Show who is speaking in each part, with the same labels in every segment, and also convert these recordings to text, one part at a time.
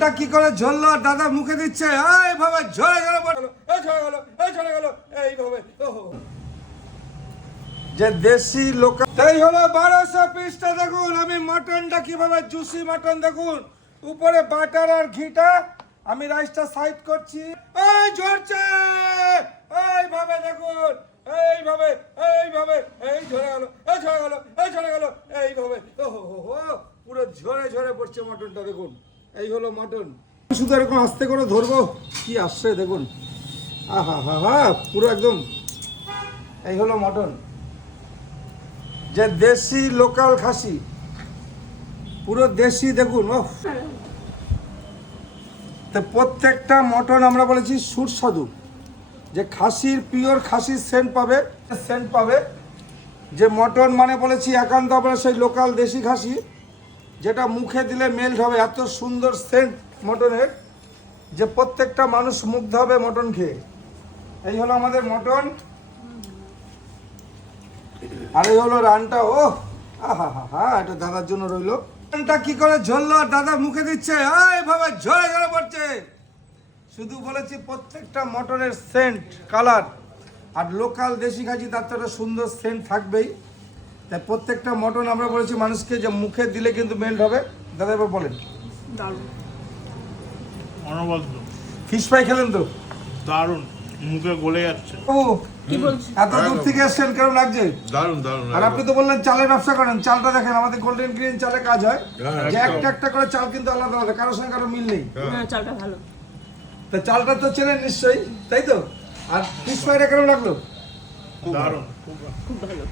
Speaker 1: টা কি করে ঝরলো? দাদা মুখে দিচ্ছে। এইভাবে ঝরে ঝরে এই ঝরে গেল, এই ঝরে গেল এইভাবে ওহো। যে দেশি এই হলো বারোশো পিসটা দেখুন। আমি মাটনটা কীভাবে জুসি মাটন দেখুন। উপরে বাটার আর ঘিটা। আমি রাইসটা সাইড করছি। এই ঝরছে! এইভাবে দেখুন। এই ঝরে গেল, এই ঝরে গেল, এই ঝরে গেল হো হো পুরো ঝরে ঝরে পড়ছে মটনটা দেখুন। এই হলো মটন। শুধু এরকম আস্তে করে ধরবো, কি আসছে দেখুন। আহা, হা হা, পুরো একদম। এই হলো মটন। যে দেশি লোকাল খাসি, পুরো দেশি দেখুন ও তো প্রত্যেকটা মটন আমরা বলেছি সুস্বাদু। যে খাসির, পিওর খাসির সেন্ট পাবে সেন্ট পাবে। যে মটন মানে বলেছি একান্ত আমরা সেই লোকাল দেশি খাসি। যেটা মুখে দিলে মেল্ট হবে, এত সুন্দর সেন্ট মটনের যে প্রত্যেকটা মানুষ মুগ্ধ হবে মটন খেয়ে। এই হলো আমাদের মটন আর এই হলো রানটা, ও, আহা, হা হা, এটা দাদার জন্য রইল। রানটা কি করে ঝরলো? আর দাদা মুখে দিচ্ছে এইভাবে ঝরে ঝরে পড়ছে। শুধু বলেছি প্রত্যেকটা মটনের সেন্ট কালার আর লোকাল দেশি খাসি তার তো একটা সুন্দর সেন্ট থাকবেই। তাই প্রত্যেকটা মটন আমরা বলেছি মানুষকে যে মুখে দিলে কিন্তু মেল্ট হবে। দাদা এবার বলেন।
Speaker 2: দারুণ।
Speaker 3: অনবদ্য।
Speaker 1: ফিশ ফ্রাই খেলেন তো?
Speaker 3: দারুণ। মুখে গলে যাচ্ছে।
Speaker 1: ও এত দূর থেকে এসছেন কেমন লাগছে?
Speaker 4: দারুণ দারুণ
Speaker 1: আর আপনি তো বললেন চালের ব্যবসা করেন চালটা দেখেন আমাদের গোল্ডেন গ্রিন চালে কাজ হয়।
Speaker 4: হ্যাঁ,
Speaker 1: যে একটা একটা করে চাল কিন্তু আলাদা আলাদা কারোর সঙ্গে কারও মিল নেই।
Speaker 2: হ্যাঁ। চালটা ভালো।
Speaker 1: তা চালটা তো চেনেন নিশ্চয়ই তাই তো? আর ফিশ ফ্রাইটা কেমন লাগল?
Speaker 3: দারুণ।
Speaker 2: খুব ভালো।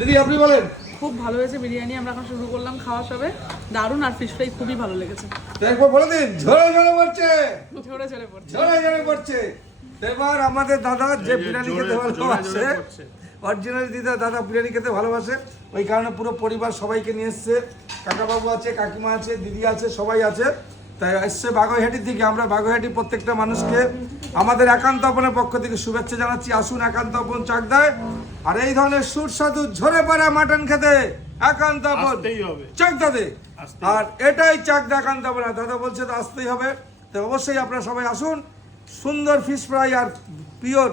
Speaker 1: দিদি আপনি বলেন।
Speaker 2: খুব ভালো হয়েছে বিরিয়ানি আমরা এখন শুরু করলাম খাওয়া সবে। দারুণ আর ফিশ ফ্রাই খুবই ভালো লেগেছে।
Speaker 1: বলে দিন ঝরে ঝরে পড়ছে।
Speaker 2: ঝরে ঝরে পড়ছে।
Speaker 1: ঝরে ঝরে পড়ছে। এবার আমাদের দাদা যে বিরিয়ানি খেতে ভালোবাসে অরিজিনাল দিদা দাদা বিরিয়ানি খেতে ভালোবাসে। ওই কারণে পুরো পরিবার সবাইকে নিয়ে এসছে। কাকাবাবু আছে কাকিমা আছে দিদি আছে সবাই আছে। তাই এসছে বাগুইহাটির দিকে। আমরা বাগুইহাটি প্রত্যেকটা মানুষকে আমাদের একান্ত অপনের পক্ষ থেকে শুভেচ্ছা জানাচ্ছি। আসুন একান্ত অপন চাকদায় আর এই ধরনের সুস্বাদু ঝরে পড়া মাটন খেতে একান্ত
Speaker 3: হবে।
Speaker 1: চাকদাতে আর এটাই চাকদা একান্ত হবে না দাদা বলছে তো আসতেই হবে। তো অবশ্যই আপনারা সবাই আসুন। সুন্দর ফিশ ফ্রাই আর পিওর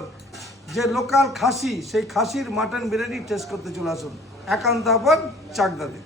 Speaker 1: যে লোকাল খাসি সেই খাসির মাটন বিরিয়ানি টেস্ট করতে চলে আসুন। একান্ত আপন চাকদাতে